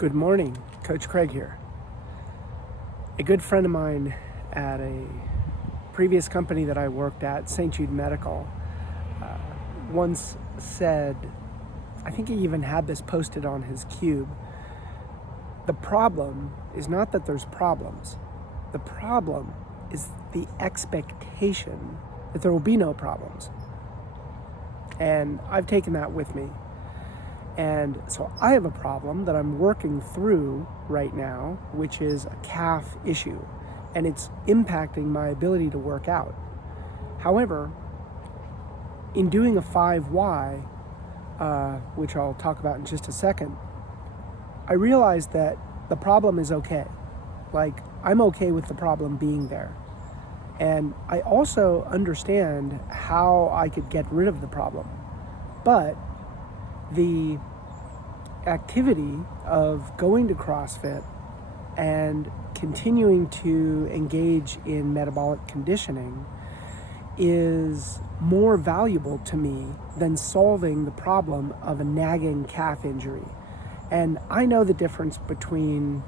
Good morning, Coach Craig here. A good friend of mine at a previous company that I worked at, St. Jude Medical, once said, I think he even had this posted on his cube, the problem is not that there's problems. The problem is the expectation that there will be no problems. And I've taken that with me. And so I have a problem that I'm working through right now, which is a calf issue, and it's impacting my ability to work out. However, in doing a 5Y, which I'll talk about in just a second, I realized that the problem is okay. Like, I'm okay with the problem being there. And I also understand how I could get rid of the problem. But the activity of going to CrossFit and continuing to engage in metabolic conditioning is more valuable to me than solving the problem of a nagging calf injury. And I know the difference between,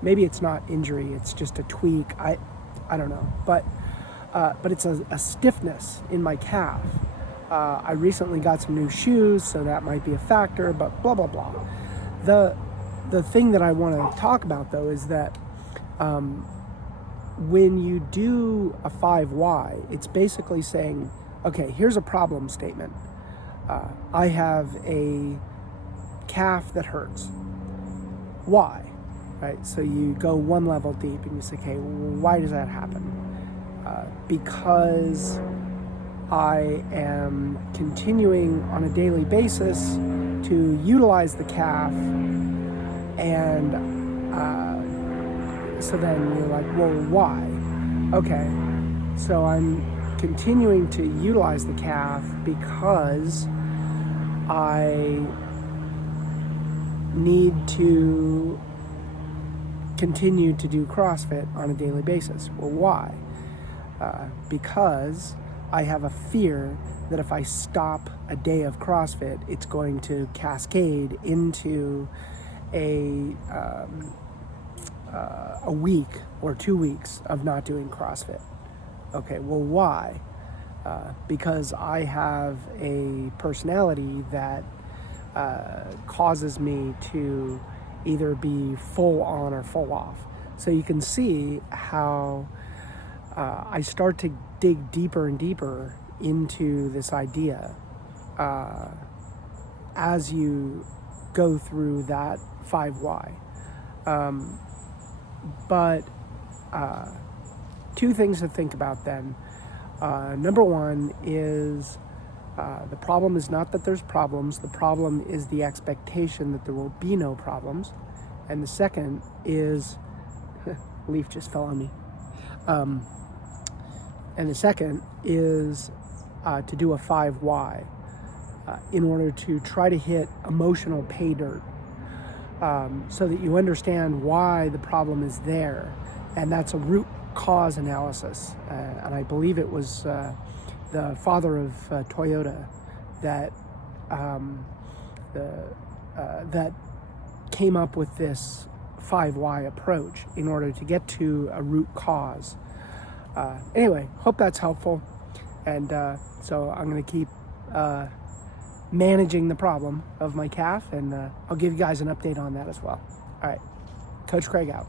maybe it's not injury, it's just a tweak, I don't know, but it's a stiffness in my calf. I recently got some new shoes, so that might be a factor, but blah, blah, blah. The thing that I want to talk about, though, is that when you do a 5Y, it's basically saying, okay, here's a problem statement. I have a calf that hurts. Why? Right? So you go one level deep and you say, okay, why does that happen? Because I am continuing on a daily basis to utilize the calf, and so then you're like, well, why? Okay, so I'm continuing to utilize the calf because I need to continue to do CrossFit on a daily basis. Well, why? Because I have a fear that if I stop a day of CrossFit, it's going to cascade into a week or 2 weeks of not doing CrossFit. Okay, well, why? Because I have a personality that causes me to either be full on or full off. So you can see how I start to dig deeper and deeper into this idea as you go through that 5Y. But two things to think about then. Number one is the problem is not that there's problems. The problem is the expectation that there will be no problems. And the second is, leaf just fell on me. And the second is to do a 5Y in order to try to hit emotional pay dirt so that you understand why the problem is there. And that's a root cause analysis. And I believe it was the father of Toyota that that came up with this 5Y approach in order to get to a root cause. Anyway, hope that's helpful. And so I'm going to keep managing the problem of my calf, and I'll give you guys an update on that as well. All right, Coach Craig out.